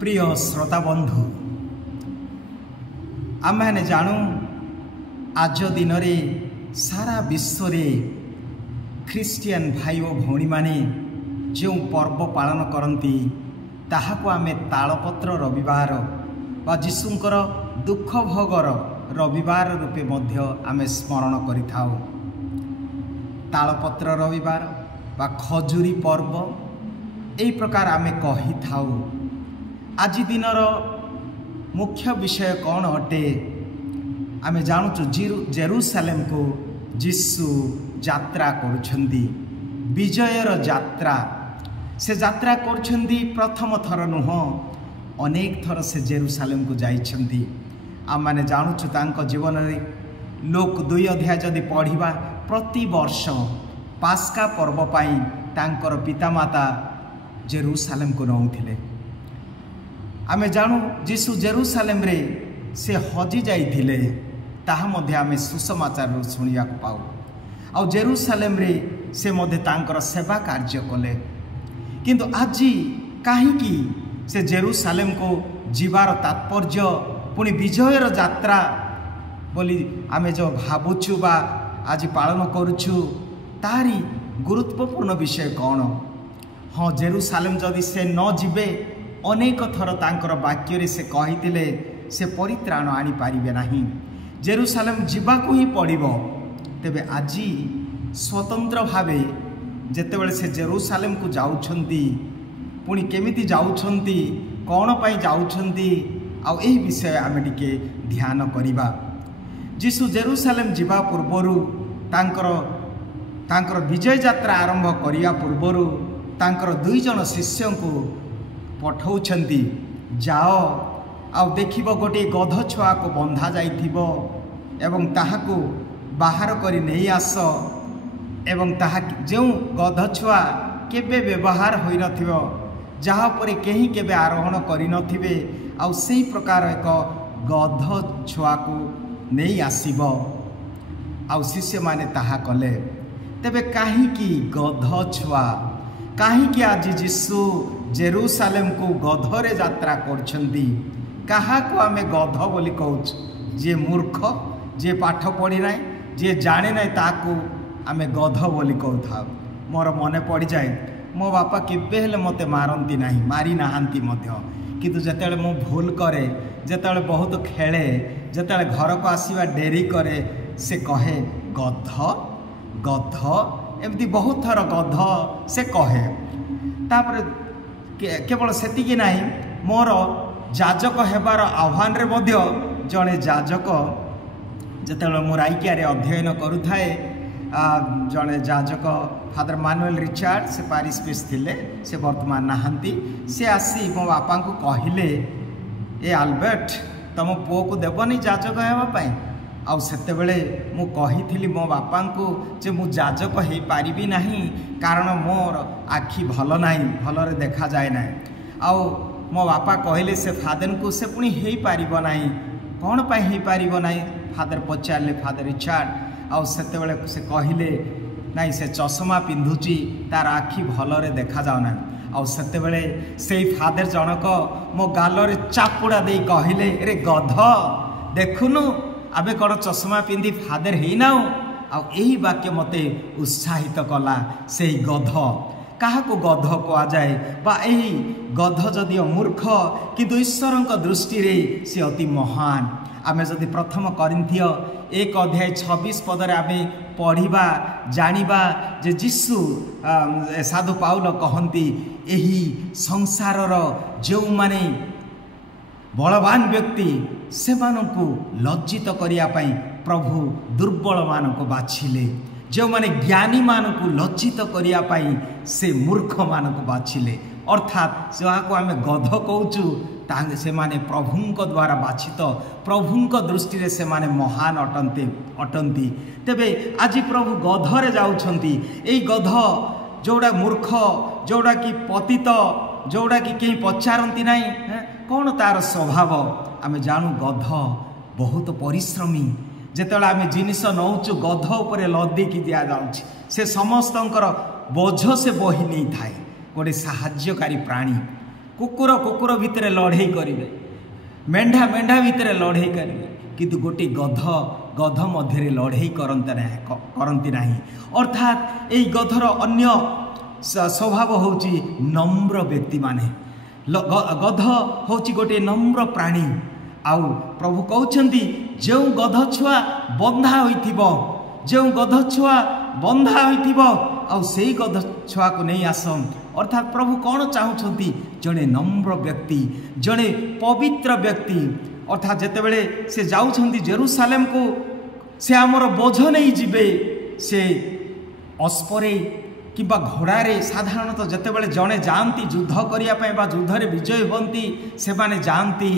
प्रिय श्रोता बंधु आम मैंने जानू आज दिन में सारा विश्व रे ख्रिस्टियन भाई और भौणी माने जो पर्व पालन करती ताहाको आमे तालपत्र रविवार बा जीशुंकर दुख भोगर रविवार रूपे मध्य आमे स्मरण करिथाउ। तालपत्र रविवार बा खजुरी पर्व एई प्रकार आमे कही थाउ। आज दिनर मुख्य विषय कौन अटे आमे जानुचु जेरूसालेम को जीशु यात्रा करुछंदी विजयर यात्रा। से यात्रा करुछंदी प्रथम थर नुह अनेक थर से जेरूसालेम को जाइछंदी। आम माने जानुचु तांको जीवन रे लोक 2 अध्याय जदि पढ़िबा प्रति वर्ष पास्का पर्व पाई तांकर पितामाता जेरूसालेम को नौथिले। आमे जानू जीशु जेरूसालेम रे से हजि जाइथिले ताहा मध्ये आमे सुसमाचार शुणिया पाऊ। आ जेरूसालेम रे से मध्ये तांकर सेवा कार्य कले। किंतु आज काहीकि से जेरूसालेम को जीवार तात्पर्य पुणी विजयर यात्रा बोली आमे जो भावुछु बा आज पालन करुछु तारी गुरुत्वपूर्ण विषय कौन। हाँ, जेरूसालेम जदि से न जिबे अनेक थर तांकर वाक्य रे से कहिथिले से परित्राण आनी पारिबे नाही। जेरूसालेम जीवाकू ही पड़िबो। तेबे आज स्वतंत्र भावे जेतेबेले से जेरूसालेम को जाउछंती पुणी केमिति जाउछंती कौन पाई जाउछंती आ एही विषय आमे टिके ध्यान करिबा। जीशु जेरूसालेम जीवा पूर्वरु तांकर विजय यात्रा आरंभ करिया पूर्वरु तांकर 2 जन शिष्य को पठाउछंती जाओ आउ देखिबो गोटे गध छुआ को बंधा जाइथिबो एवं ताहाको बाहर करी नहीं आस एवं ताहा जो गध छुआ केबे व्यवहार होई नथिबो जहा परे केही केबे आरोहण करी नथिबे आउ सेही प्रकार एक गध छुआ को नहीं आसीबो। आउ शिष्य माने ताहा कले। तेबे काहीकि गध छुआ काहीकि आज जीशु जेरूसालेम को गधरे यात्रा करछंती। काहाको आमे गध बोली कहूछ? जे मूर्ख जे पाठ पढ़ी ना जे जाने ना ताको आमे गध बोली कहूथा। मोर मने पड़ी जाए मो बापा केबे हेले मते मारंती नाही मारी नाहांती मध्य किंतु जेतेले मो भूल करे जेतेले बहुत खेले जेतेले घर को आसीबा डेरी करे से कहे गध गध एमती बहुत थर गध से कहे। तापर केवल सेतिकी नाही मोर जाजक हेबार आह्वान रे मध्य जड़े जाजक जेतेबेले मो राइकिया अध्ययन करुथाए जड़े जाजक फादर मानुएल रिचार्ड से पारिश पेश थिले से वर्तमान नहांती से आसी मो बापा को कहिले ए आल्बर्ट तुम पुओ को देवनी जाजक हेबा पई। आउ सेतेबेले मु कहिथिली मो बापा को जे मु जाजक हे पारिबी नाही कारण मोर आखि भल नाही भलरे देखा जाए ना। आउ मो बापा कहले से फादर को से पुणी हे पारिबो नाही कौन पाई हे पारिबो नाही फादर पचारले फादर रिचार्ड। आउ सेतेबेले से कहिले नाई से चश्मा पिंधुची तार आखि भलरे देखा जाओ ना। आउ सेतेबेले से फादर जनक मो गालरे चापुड़ा दे कहिले रे गध देखुनु आबे कौन चश्मा पिंधि फादर ही नाउ। आ यही वाक्य मते उत्साहित कला। से गध क्या गध कह जाए बा यही गध जदिओ मूर्ख किंतु ईश्वर दृष्टि रे से अति महान। आमे जदि प्रथम करिन्थिय 1 अध्याय 26 पदरे आमे पढ़िबा जानिबा जे जीशु साधु पाउल कहती यही संसारर जो माने बलवान व्यक्ति से लज्जित करिया पई प्रभु दुर्बल मान को बाछिले जो माने ज्ञानी मान को लज्जित करिया पई से मूर्ख मान को बाछिले। अर्थात जहाँ आमे गध कहूचु तांगे से माने प्रभुंक द्वारा बाछित प्रभुंक दृष्टि रे से माने महान अटंती। तेबे आज प्रभु गधरे जाउछंती। एई गध जोड़ा मूर्ख जोड़ा कि पतित जोड़ा कि कहीं पचारती ना कौन तार स्वभाव आमे जानू गध बहुत परिश्रमी। जेतेबेले आमे जिनिस नौचु गध उपरे लदिकी दिया जाउछि से समस्तंकर बोझ से बोही नहीं थाए गोटे साहाय्यकारी प्राणी कुकुर कुकुर भितर लड़े करेंगे, मेढ़ा मेढ़ा भितर लड़े करेंगे, किंतु गोटे गध गध मध्य लड़े करती ना। अर्थात यही गधर अन्य स्वभाव होची नम्र व्यक्ति माने। गध होची गोटे नम्र प्राणी। आउ प्रभु कहते जो गध छुआ बंधा होइथिबो, जो गध छुआ बंधा होइथिबो आउ सेई गध छुआ को नहीं आस। अर्थात प्रभु कौन चाहूँगी? जड़े नम्र व्यक्ति, जड़े पवित्र व्यक्ति। अर्थात जितेबले से जाउछंती जेरूसालेम को, से आमर बोझ नहीं जीवे, से अस्परे किंबा घोड़ारे साधारणतः जितेबले जड़े जाती युद्ध करने युद्ध में विजय होती, से माने जाती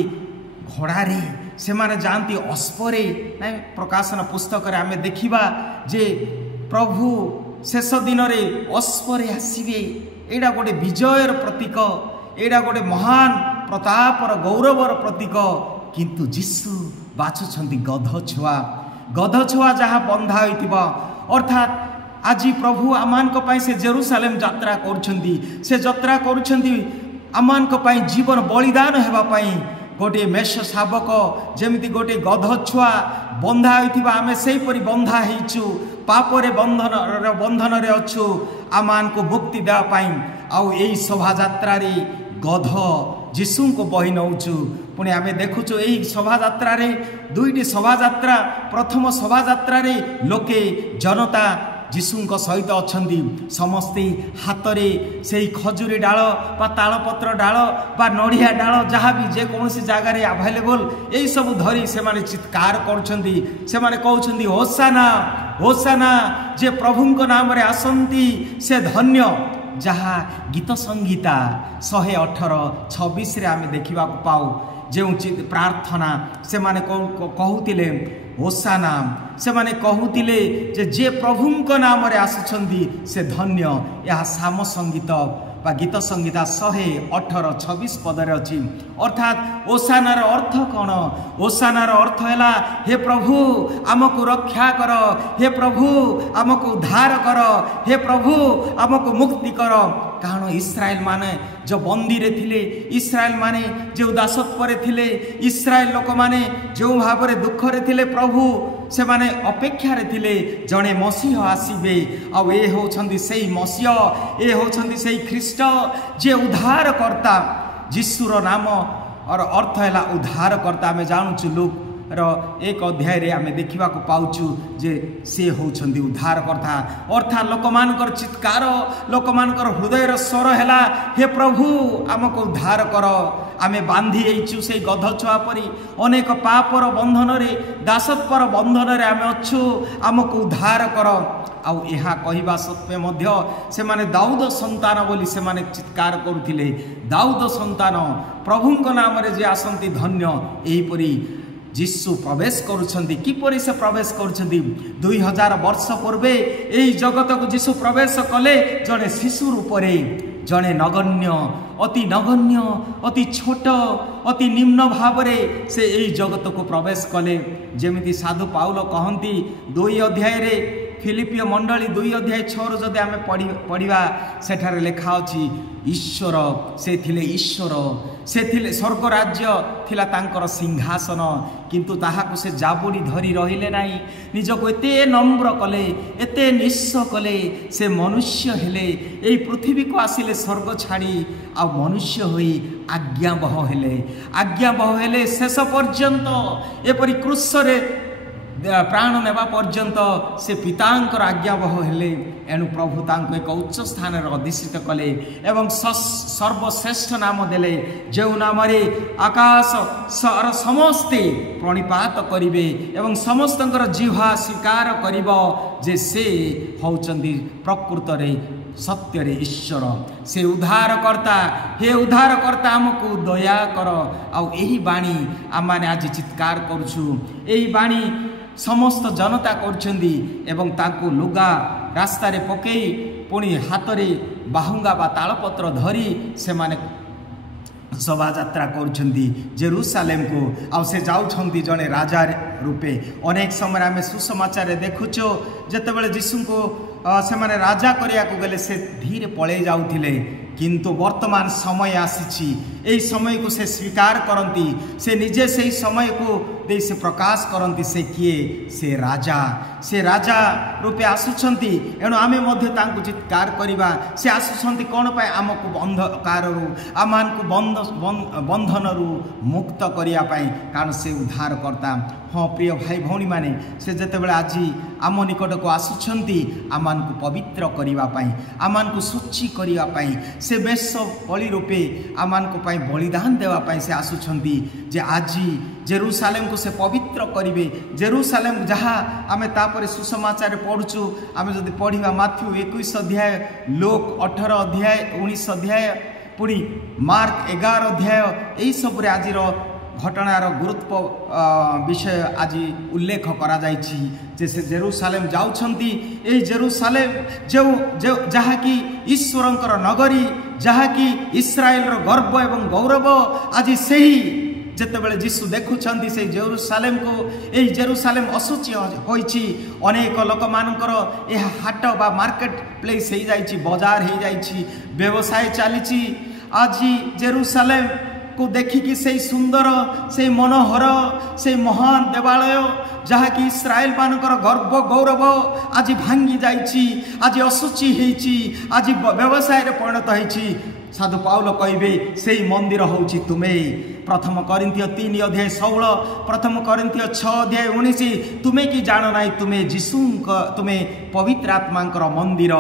घोड़ारे, से माने जाती अस्परे। ना प्रकाशन पुस्तक आम देखा जे प्रभु शेष दिन में अस्परे आसवे। एटा गोटे विजयर प्रतीक, एटा गोटे महान प्रतापर गौरवर प्रतीक। किंतु जीशु बाछुंट गध छुआ, गध छुआ जहाँ बंधा होइथिबा। अर्थात आज प्रभु आमान से जेरूसालेम यात्रा करुछंती, से यात्रा करुछंती आमान जीवन बलिदान हेबापाई। गोटे मेष शावक जमिति गोटे गध छुआ बंधा होइथिबा, आमे सेही परि बंधा हेइछु, पापरे बंधन रे अछु, आमान को मुक्ति देवा पाई। आउ एई शोभा यात्रा रे गध जीशु को बही नौचु। पुणी आमे देखुछु एई शोभा यात्रा रे दुईटी शोभा यात्रा। प्रथम शोभा यात्रा रे लोके जनता जीशु सहित अच्छी, समस्ते हाथ में से खजुरी डाल बा तालपत्र डाल बा नड़िया डाल जहाँ भी जेकोसी जगार आभेलेबल यही सब धरी से माने चित्कार करुछंती। से माने कहउछंती होसाना होसाना, जे प्रभुंक नाम रे आसंती से धन्य। जहाँ गीत संगीता 118:26 रे आमे देखा पाऊ, जो प्रार्थना से माने कहूतिले होसाना, से माने कहूतिले जे प्रभुंक नाम रे आसुछंती से धन्य। यह साम संगीत बा गीत संगीता 118:26 पदरे अच्छी। अर्थात ओसानार अर्थ कौन? ओसानार अर्थ है हे प्रभु आमको रक्षा कर, हे प्रभु आमको उद्धार कर, हे प्रभु आमको मुक्ति कर। कारण इस्राएल माने जो बंदी रे थिले, इस्राएल माने जो दासत्व रे थिले, इस्राएल लोक माने जो भाव रे दुख रे थिले, प्रभु से माने अपेक्षा रे थिले जड़े मसीह आसीबे। आ ए होछंती सेही मसीह, ए होछंती सेही ख्रीष्ट जे उद्धार करता। जीशुर नाम और अर्थ है उद्धार करता। आमे जानूछु लूक 1 अध्याय रे आमे देखा पाउछु जे से होछंती उद्धार करता। अर्थात लोकमानकर चित्कार, लोकमानकर हृदयर स्वर है हे प्रभु आमको उद्धार कर। आमे बांधी आइछु से गध छुआ परी अनेक पापर बंधन रे, दासत्वर बंधन रे आमे अच्छु, आमको उद्धार कर। आउ यहाँ कहवा सत्वे मध्य से माने दाऊद संतान बोली से माने चित्कार करुथिले। दाऊद संतान प्रभुंक नाम रे जे आसंती धन्य। एहीपरि जीशु प्रवेश करुछंती। किपरि से प्रवेश करुछंती? 2000 वर्ष पूर्वे एही जगत को जीशु प्रवेश कले जड़े शिशु रूप रे, जड़े नगण्य, अति छोट, अति निम्न भाव रे से एही जगत को प्रवेश कले। जेमिति साधु पाउल कहंती 2 अध्याय रे, फिलिपिय मंडली 2 अध्याय 6 जदि आमे पढ़िबा सेठारे लेखा अछि ईश्वर से थिले, ईश्वर से थिले, स्वर्ग राज्य थिला तांकर सिंहासन, किंतु ताहाकु से जाबुड़ी धरी रहिले नाही। निजको एते नम्र कले, एते निस्स कले, से मनुष्य हेले, एई पृथ्वी को आसिले स्वर्ग छाड़ी आ मनुष्य होई आज्ञाबह हेले शेष पर्यंत एपरि क्रूसरे प्राण नेबा पर्यंत से पितांकर आज्ञाबह हेले। एणु प्रभु तांको एक उच्च स्थान अधिष्ठित कले एवं सर्वश्रेष्ठ नाम देले, जो नाम रे आकाश समस्ते प्रणिपात करिवे एवं समस्तंकर जिह्वा स्वीकार करिब जे से होचंदी प्रकृत रे सत्य रे ईश्वर, से उद्धारकर्ता। हे उद्धारकर्ता आमको दया कर। आउ एही बाणी आम माने आज चित्कार करुछु। एही बाणी समस्त जनता करछंदी एवं तांको लुगा रास्ता रे पकई पुणी हाथ रे बाहुंगा बा तालपत्र धरी से माने शोभा यात्रा करुछंदी जेरूसालेम को। आउ से जाउछंती जने राजा रूपे। अनेक समय आमे सुसमाचार देखुछो जेतेबेले जीशु को से माने राजा करिया को गले से धीरे पळे जाउथिले, किंतु वर्तमान समय आसी यही समय को से स्वीकार करती से निजे से समय को दे से प्रकाश करती से किए से राजा रूपे आसुछंती एणु आमे मध्य तांको चित्कार करिबा से आसुछंती कोन पाए आमको अंधकार आमान को बंधन मुक्त करिया पाए कारण से उद्धार करता। हाँ प्रिय भाई भौणी माने से जेतेबेले आज आम निकट को आसुछंती आमान को पवित्र करिवा पाए आमान को शुचि करिवा पाए से बेश बलि रूपे आमान को पाए बलिदान देवा पाए से आसुछंती जे आज जेरूसालेम को से पवित्र करिवे। जेरूसालेम जहाँ आमे तापर सुसमाचार पढ़ुचु आमे जदि पढ़िबा माथ्यू 21 अध्याय लोक 18 अध्याय 19 अध्याय पुणी मार्क 11 अध्याय यही सब आज घटनार गुरुत्व विषय आज उल्लेख करा जाइछि जे से जेरूसालेम जाउछंती ए जेरूसालेम जो जहा कि ईश्वरंकर नगरी जहा कि इस्राएल रो गर्व एवं गौरव आज सही जेतेबेले जीशु देखुछंती से जेरूसालेम को ए जेरूसालेम असुचि होइछि अनेक लोक मानकर ए हाट बा मार्केट प्लेस हे जाइछि बाजार हे जाइछि व्यवसाय चलीछि आज जेरूसालेम को देखिकी से सुंदर से मनोहर से महान देवालय जहाँ कि इस्राएल मानकर गर्व गौरव आज भांगी जाइछि आज असुचि होइछि आज व्यवसाय रे परिणत होइछि। साधु पाउल कहबे से मंदिर होउछि तुमे प्रथम करिन्थियो 3 अध्याय 16 प्रथम करिन्थियो 6 अध्याय 19 तुमे कि जानो नाई तुमे जीशु तुमे पवित्र आत्मांकर मंदिर।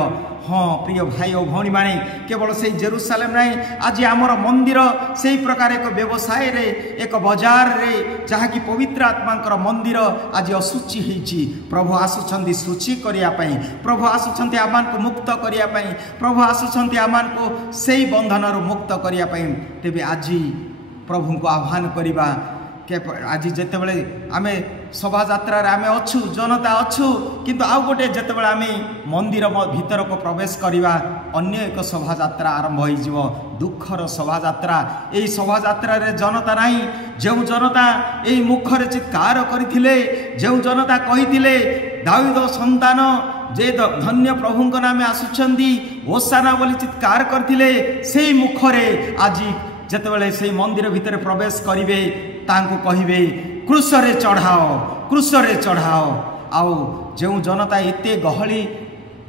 हाँ प्रिय भाई और भौणी माने केवल से जेरूसालेम नहीं आज आमर मंदिर से प्रकार एक व्यवसाय रे एक बाजार रे जहाँ कि पवित्र आत्मांकर मंदिर आज असुचि होइछि प्रभु आसुछंती सूची करिया पई प्रभु आसुछंती आमान को मुक्त करिया पई प्रभु आसुछंती आमान को सेई बंधन मुक्त करिया पई। तेबे आज प्रभु को आह्वान करिबा के आज जेतेबेले आमे शोभा यात्रा आमे अच्छु जनता अच्छु किंतु आउ गोटे जेतेबेले आमे मंदिर भीतर को प्रवेश करिबा अन्य एक शोभा यात्रा आरंभ होई जीवो दुखर शोभा यात्रा। एई शोभा यात्रा रे जनता नाही जो जनता एई मुखरे चित्कार करिथिले जो जनता कहिथिले दाऊद संतान जे धन्य प्रभुंक नामे आसुछंती ओसाना बोली चित्कार करथिले सेई मुखरे आज जेतेबेले सेई मंदिर भीतर प्रवेश करिवे तांको कहिबे क्रूसरे चढ़ाओ आउ जो जनता एते गहली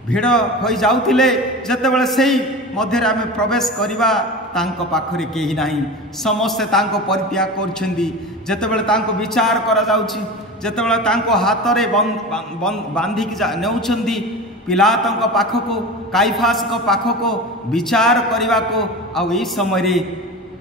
भिड़ हो जाउथिले जेतेबेले सेई मध्य आमे प्रवेश करिबा तांको पाखरे केही नाही समस्ते तांको परित्याग करछन्ती जेतेबेले तांको विचार करा जाउछि जेतेबेले तांको हातरे बांधिक नेउछन्ती पिलातंक पाखको काइफासको पाखको विचार करिबा को आउ एई समय रे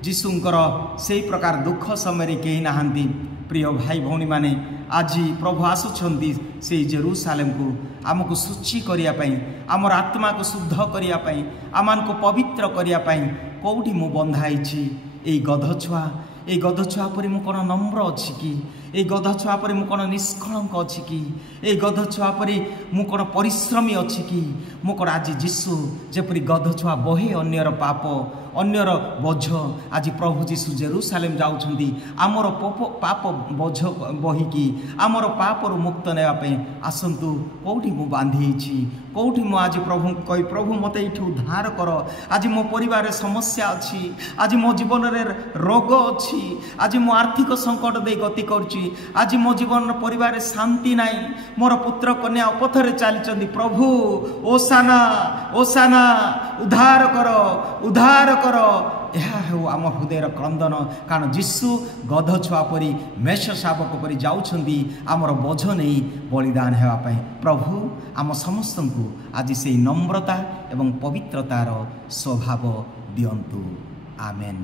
जीशुंकर से प्रकार दुख समय कहीं नहांती। प्रिय भाई भौणी माने आज प्रभु आसुछंती से जेरूसालेम को आमको शुचि करिया पई आमर आत्मा को शुद्ध करिया पई आमान को पवित्र करिया पई कोउठी मु बंधाइछि ए गध छुआ पर मु कोन नम्र अछि कि ए गध छुआ पर मु कोन निष्कलंक अछि कि ए गध छुआ पर मु कोन परिश्रमी अछि कि मु कोन आज जीशु जेपरि गध छुआ बहे अन्यर पाप अन्यर बोझ आज प्रभु जीशु जेरूसालेम जाउछंती आमर पाप बोझ बहिकी आमर पापर मुक्त नेवा पे आसंतु कोठी मु बांधीछि कोठी मु आज प्रभु कहि प्रभु मते इठु उद्धार कर आज मो परिवार समस्या अछि आज मो जीवन रे रोग अछि आज मो आर्थिक संकट दे गति करछि आज मो जीवन परिवार शांति नाही मोर पुत्र कन्या अपथरे चलिचंदी प्रभु ओसाना ओसाना उद्धार कर यह हो आम हृदय क्रंदन कारण जीशु गध छुआ परी मेष शावक परी जाउछंदी आमर बोझ नहीं बलिदान हेवा पाए प्रभु आम समस्त को आज से नम्रता एवं पवित्रतार स्वभाव दियंतु आमेन।